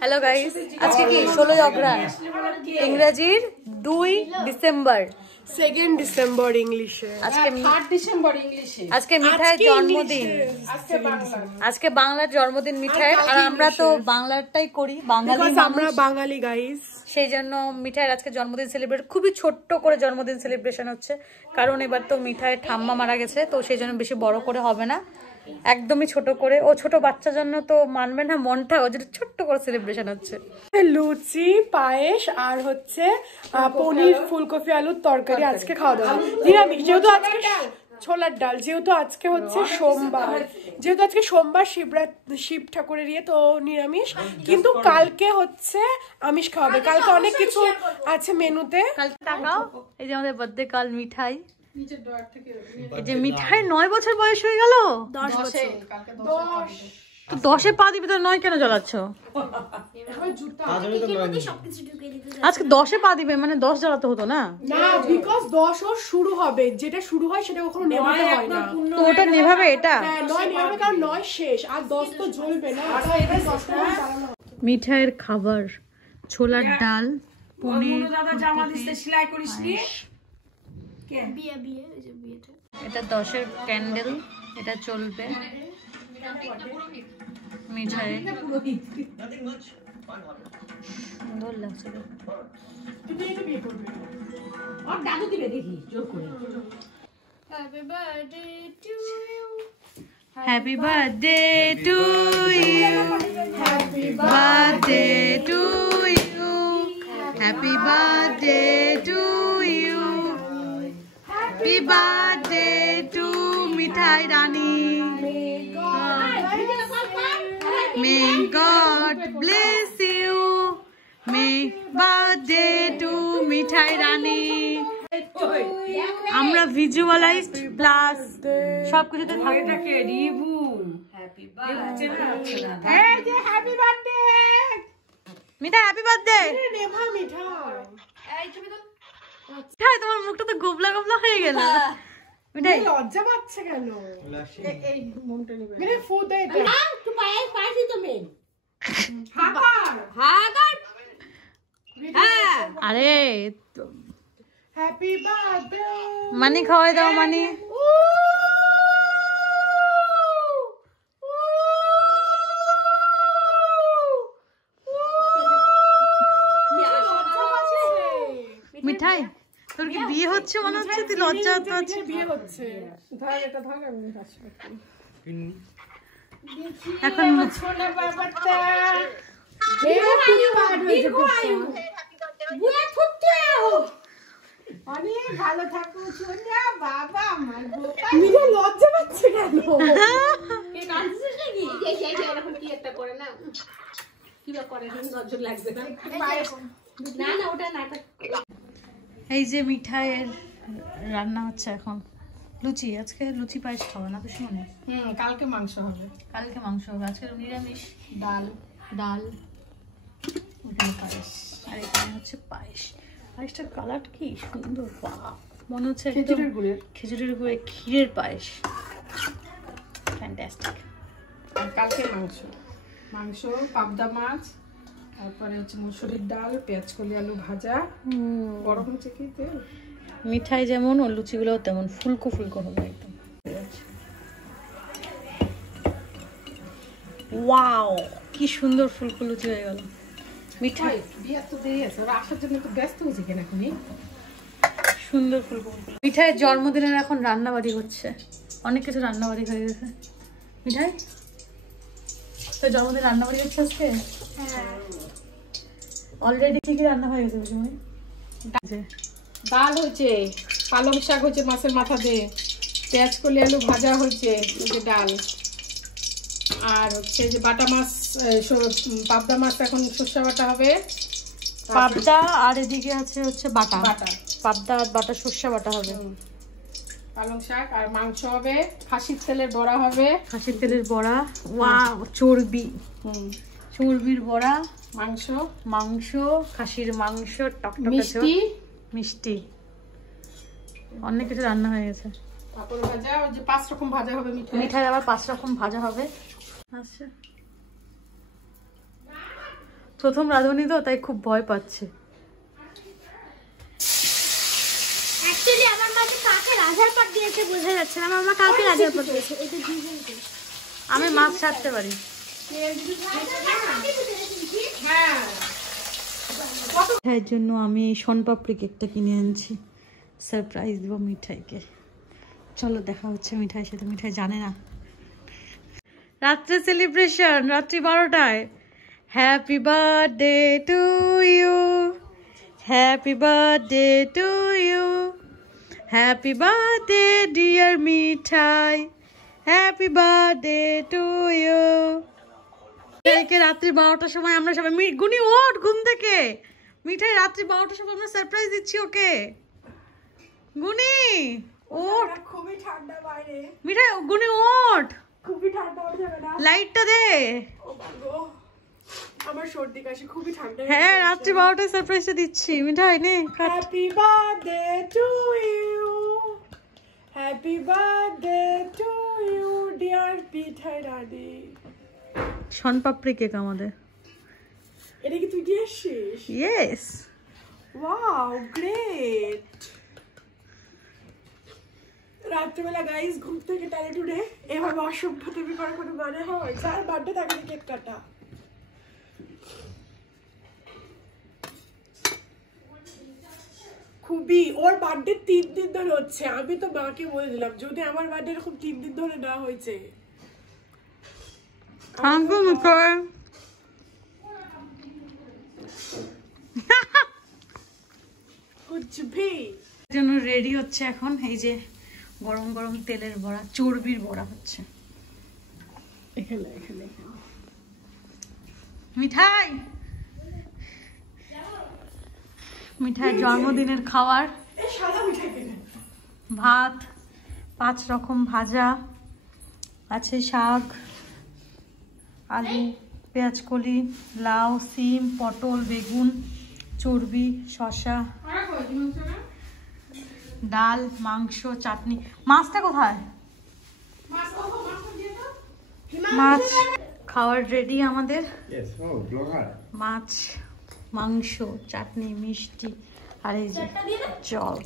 Hello guys, আজকে কি 16 অগ্রহায়ণ, ইংরেজির 2 ডিসেম্বর, 2 ডিসেম্বর ইংলিশে, আজকে 8 ডিসেম্বর ইংলিশে। আজকে মিঠাইয়ের জন্মদিন, আজকে বাংলার জন্মদিন মিঠাইয়ের। আর আমরা তো বাংলাটাই করি, বাঙালি, আমরা বাঙালি গাইস, সেই জন্য মিঠাইয়ের আজকে জন্মদিন সেলিব্রেট, খুবই ছোট্ট করে জন্মদিন সেলিব্রেশন হচ্ছে। কারণ এবার তো মিঠাইয়ের ঠাম্মা মারা গেছে, তো সেই জন্য বেশি বড় করে হবে না, একদমই ছোট করে। ও ছোট বাচ্চার জন্য তো মানবে না মনটা, ও যেটা ছোট্ট করে সেলিব্রেশন হচ্ছে। লুচি, পায়েস আর হচ্ছে পনির, ফুলকপি, আলুর তরকারি আজকে খাওয়া দাওয়া। নিরামিষ, যেহেতু আজকে ছোলার ডাল, যেহেতু আজকে হচ্ছে সোমবার, যেহেতু আজকে সোমবার শিব ঠাকুরের ইয়ে, তো নিরামিষ। কিন্তু কালকে হচ্ছে আমিষ খাওয়াবে, কালকে অনেক কিছু আছে মেনুতে। কালকে তাকাও, এই যে আমাদের বার্থডে কাল মিঠাই, এই যে মিঠাই 9 বছর বয়স হয়ে গেল। 10 বছর, তো 10-এ পা দিবি, তো 9 কেন জ্বালাচ্ছ? আজকে 10-এ পা দিবে, মানে 10 জ্বালাতে হতো না? না, বিকজ 10 ওর শুরু হবে, যেটা শুরু হয় সেটা কখনো নেভাতে হয় না। তো ওটা নেভাবে, এটা হ্যাঁ 9 নেভাবে, কারণ 9 শেষ, আর 10 তো জ্বলবে না। মিঠাইয়ের খাবার, ছোলার ডাল, পনির, সেলাই করিসনি? এটা 10-এর ক্যান্ডেল, এটা চলবে মিঠাই। সুন্দর লাগছে, দাদু দিবে দেখি জোর করে। Happy birthday to you, happy birthday to you, happy birthday to you, happy birthday to Mithai Rani. May God bless you. May birthday to Mithai Rani. আমরা ভিজুয়ালাইজড প্লাস সবকিছুতে থাকি। এটাকে রিবু হ্যাপি বার্থডে, এই যে হ্যাপি বার্থডে মিঠাই, হ্যাপি বার্থডে। নেভা মিঠাই, এই তুমি তো মিঠাই, তোমার মুখটা তো গোবলা গোবলা হয়ে গেল। মিঠাই লজ্জা পাচ্ছে কেন? এই মনটা নিবে মেরে ফু দে এটা। তুই পাইছি তো মেন হাকার হাগার। হ্যাঁ, আরে হ্যাপি বার্থডে মানি খাওয়াই দাও, মানি। মিঠাই, তোর কি বিয়ে হচ্ছে মনে হচ্ছে? তুই লজ্জা হচ্ছে। বিয়ে হচ্ছে, ধর এটা ধর, আমি হাসি। এখন ছোলা বাবাটা হ্যাপি বার্থডে, বুয়া ফুটে অনেক ভালো থাকো সোনা বাবা আমার গোপাল। মিঠা লজ্জা পাচ্ছে কেন? এই কাঁদছিস নাকি? এই এরকম কি একটা করে না, কিবা করে নজর লাগবে না। না না ওটা না, এই যে মিঠাইয়ের রান্না হচ্ছে এখন। লুচি, আজকে লুচি পায়েস খাওয়া না তো শুনে? কালকে মাংস হবে, কালকে মাংস হবে, আজকে নিরামিষ। ডাল ডাল, ওখানে পায়েস, আর এখানে হচ্ছে পায়েস। পায়েসটার কালার কি সুন্দর, বাহ, মনে হচ্ছে খেজুরের গুড়ের, খেজুরের গুড়ে ক্ষীরের পায়েস, ফ্যান্টাস্টিক। আর কালকে মাংস, মাংস, পাবদা মাছ, তারপরে হচ্ছে মুসুরির ডাল, পেঁয়াজকলি আলু ভাজা, গরম হচ্ছে কি তেল। মিঠাই যেমন, ও লুচিগুলোও তেমন ফুলকো ফুলকো হবে একদম। ওয়াও, কি সুন্দর ফুলকো লুচি হয়ে গেল। মিঠাই বিয়ার তো দেরি আছে, ওরা আসার জন্য একটু ব্যস্ত হয়েছে কেন এখনই। সুন্দর ফুলকো। মিঠাইয়ের জন্মদিনের এখন রান্নাবাড়ি হচ্ছে, অনেক কিছু রান্নাবাড়ি হয়ে গেছে। মিঠাই, তো জন্মদিন রান্নাবাড়ি হচ্ছে আজকে? অলরেডি কি কি রান্না হয়ে গেছে? ডাল হয়েছে, পালং শাক হয়েছে মাছের মাথা দিয়ে, পেঁয়াজকলি আলু ভাজা হয়েছে, এই যে ডাল। আর হচ্ছে যে বাটা মাছ, পাবদা মাছ এখন সর্ষে বাটা হবে, পাবদা, আর এদিকে আছে হচ্ছে বাটা, বাটা পাবদা আর বাটা সর্ষে বাটা হবে। পালং শাক আর মাংস হবে, খাসির তেলের বড়া হবে, খাসির তেলের বড়া, ওয়াও, চর্বি, চর্বির বড়া, মাংস, মাংস, খাসির মাংস, টকটকে মিষ্টি, মিষ্টি, অনেক কিছু রান্না হয়ে গেছে। পাপড় ভাজা, ওই যে 5 রকম ভাজা হবে। মিঠাই আবার 5 রকম ভাজা হবে। আচ্ছা, প্রথম রাঁধুনি তো, তাই খুব ভয় পাচ্ছে। অ্যাকচুয়ালি আমার মাকে কাকে রাজার পাট দিয়েছে বোঝা যাচ্ছে না, আমার মা কাকে রাজার পাট দিয়েছে এটা দুজনকে। আমি মাছ ছাড়তে পারি। মিঠাইয়ের জন্য আমি শনপাপড়ি কেকটা কিনে আনছি, সারপ্রাইজ দেবো মিঠাইকে। চলো দেখা হচ্ছে মিঠাইয়ের সাথে, মিঠাই জানে না। রাত্রে সেলিব্রেশন, রাত্রি 12টায়। Happy birthday to you, happy birthday to you, happy birthday dear Mithai, happy birthday to you. মিঠাইকে রাত্রি 12টার সময় আমরা সবাই, গুনি ওঠ ঘুম থেকে, মিঠাই রাত্রি 12টার সময় আমরা সারপ্রাইজ দিচ্ছি ওকে। গুনি ওঠ, খুবই ঠান্ডা বাইরে। মিঠাই গুনি ওঠ, খুবই ঠান্ডা, ওঠা যাবে না। লাইটটা দে। ও বাবা, আমার সর্দি কাশি, খুবই ঠান্ডা। হ্যাঁ রাত্রি 12টায় সারপ্রাইজটা দিচ্ছি। মিঠাই নে কাট। Happy birthday to you, happy birthday to you dear পিঠাই রানী। শনপাপড়ি কেক আমাদের। এটা কি তুই দিয়ে আসছিস? ইয়েস। Wow great. রাত্রিবেলা গাইস ঘুম থেকে টাইলেট উঠে এভাবে অসভ্যতামি করার কোনো মানে হয়? যার বার্থডে তাকে কেক কাটা। খুবই, ওর বার্থডে 3 দিন ধরে হচ্ছে। আমি তো মাকে বলে দিলাম যদি আমার বার্থডে এরকম 3 দিন ধরে না হয়েছে। Thank you Mithai. কুছ ভি জন্য রেডি হচ্ছে এখন। এই যে গরম গরম তেলের বড়া, চর্বির বড়া হচ্ছে। এখানে এখানে এখানে। মিঠাই, মিঠাইয়ের জন্মদিনের খাবার এই সাদা মিঠাই কেনে। ভাত, 5 রকম ভাজা আছে, শাক, আলু, পেঁয়াজকলি, লাউ, সিম, পটল, বেগুন, চর্বি, শসা, ডাল, মাংস, চাটনি। মাছটা কোথায়? মাছ খাওয়ার রেডি আমাদের। মাছ, মাংস, চাটনি, মিষ্টি, আর এই যে জল।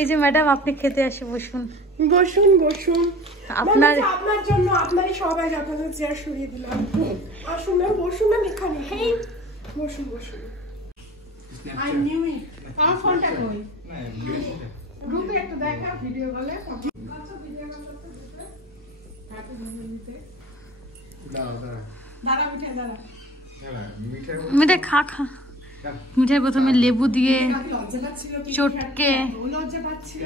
এই যে ম্যাডাম আপনি খেতে আসে, বসুন বসুন বসুন। আপনার আপনার জন্য আপনারই সবাই আপনাদের চেয়ার সরিয়ে দিলাম। আসুন ম্যাম, বসুন ম্যাম এখানে। হেই বসুন বসুন। I knew it. আমার ফোনটা কই? গ্রুপে একটা দেখা ভিডিও বলে দাঁড়া মিঠাই দাঁড়া। মিঠাই খা খা। মিঠাই প্রথমে লেবু দিয়ে লজ্জা পাচ্ছিল কি? চটকে ও লজ্জা পাচ্ছিল।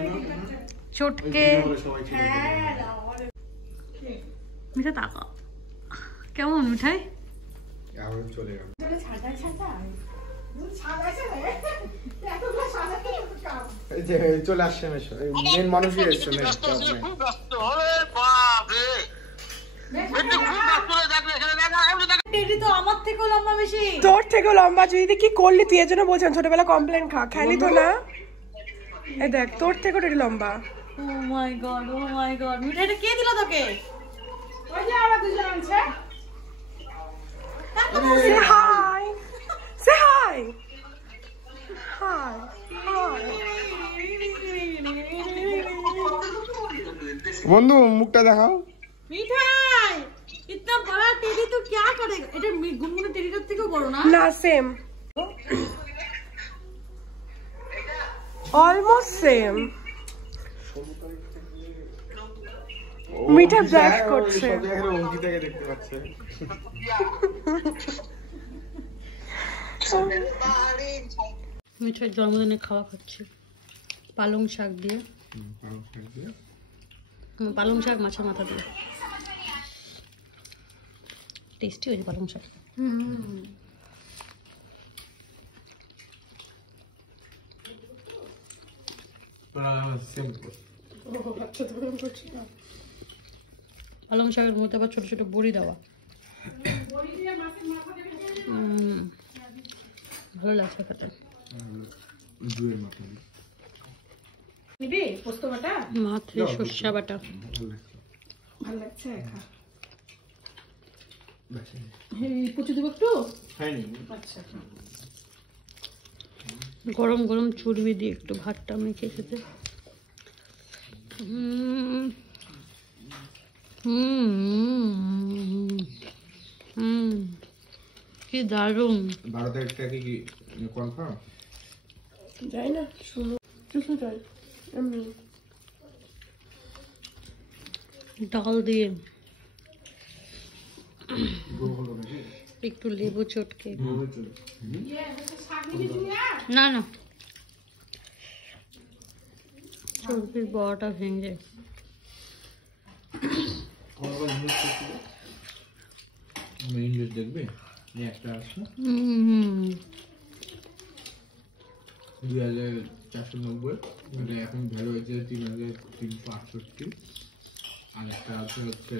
চটকে। হ্যাঁ মিঠাই তাকা কেমন মিঠাই? চলে ছাড়াই ছাড়াই ছাড়াইছে রে। এতগুলো সাজাতে কত কাম। এই যে চলে আসছে মেন মানুষই এসছে মেন। টেডি তো আমার থেকেও লম্বা বেশি। তোর থেকে লম্বা। যদি কি করলি তুই? এজন্য বলছেন ছোটবেলা কমপ্লেন খালি তো না। এই দেখ তোর থেকে ওটা লম্বা। ও মাই গড, ও মাই গড। মিঠাইটা কে দিল তোকে? ওই যে আমরা দুজন আনছে। সে হাই, সে হাই, হাই হাই। বন্ধু মুখটা দেখাও। মিঠাই ইতনা বড় টেডি তো क्या करेगा? এটা গুনগুনে টেডিটার থেকেও বড় না? না সেম, অলমোস্ট সেম। মিঠা ব্লাশ করছে। সব জায়গায় অঙ্কিতাকে দেখতে পাচ্ছে। মিঠাইয়ের জন্মদিনে খাওয়া খাচ্ছি পালং শাক দিয়ে। পালং শাক মাছের মাথা দিয়ে টেস্টি হয়েছে পালং শাক। পালং শাকের মধ্যে আবার ছোট ছোট বড়ি দেওয়া। ভালো লাগছে খেতে। নিবি পোস্ত বাটা? মাথে সর্ষা বাটা। ভালো লাগছে খা। এই পুচু দেবো একটু। হয়নি আচ্ছা গরম গরম চর্বি দিয়ে একটু ভাতটা মেখে খেতে হুম হুম হুম কি দারুণ। 12 তারিখটা কি কনফার্ম? যাই না, শুনো চুষু যাই এমনি। ডাল দিয়ে একটু লেবু চটকে না না চর্বির বড়াটা ভেঙে যায়। দেখবে একটা আছে হুম 2490, মানে এখন ভ্যালু হয়েছে 3368, আর একটা আছে হচ্ছে